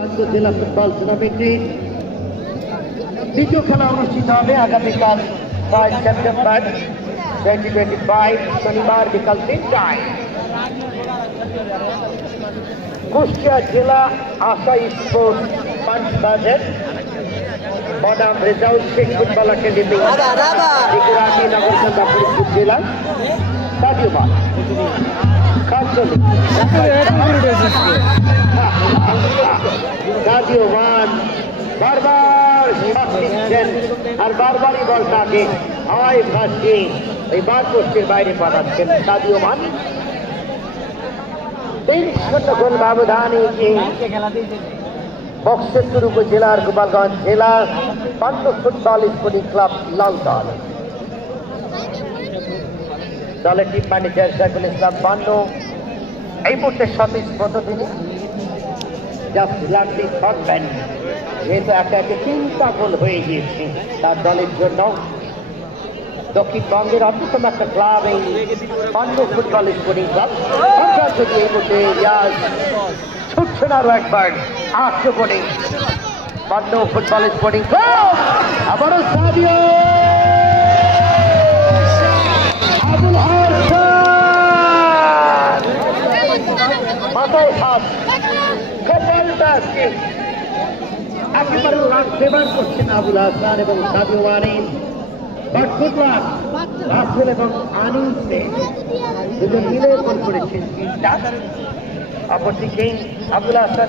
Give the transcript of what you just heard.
জেলা ফুটবল টুর্নামেন্টে দ্বিতীয় খেলা অনুষ্ঠিত হবে আগামীকাল ছয় সেপ্টেম্বর টোয়েন্টি টোয়েন্টি ফাইভ শনিবার বিকাল তিনটায়। কুষ্টিয়া জেলা আশা স্পোর্টস পাঁচ বাজেট বনাম রেজাউল শেখ ফুটবল একাডেমি, ত্রিপুরাটি নগরচন্দা ফরিদপুর জেলা স্টাডিয়াম কাঞ্চলি বারবার shot দিচ্ছেন আর বারবারই বলটাকে হয় ভাসিয়ে এই বার পোস্টের বাইরে পাঠাচ্ছেন সাদিও মান উপজেলার গোপালগঞ্জ জেলা পান্ত ফুটবল স্পোর্টিং ক্লাব লালদল। দলের টিম ম্যানেজার সাইফুল ইসলাম পান্ডু। এই মুহূর্তে সতীশ তিনি লাগলি থাকবেন যেহেতু একে একে তিনটা গোল হয়ে গিয়েছে, তার দলের জন্য দক্ষিণবঙ্গের অন্যতম একটা ক্লাব এই পান্ডু ফুটবল স্পোর্টিং ক্লাব। যদি এই মুহূর্তে রিয়াজ ছুটছেন আরও একবার আক্রমণে পান্ডু ফুটবল স্পোর্টিং ক্লাব, আবারও সাদিও মাথায় হাত দাসকে একেবারে করছেন আবুল এবং সাদিও ওয়ানি বাট এবং আনিসে দুজন মিলে গোল করেছেন তিনটা। আবুল হাসান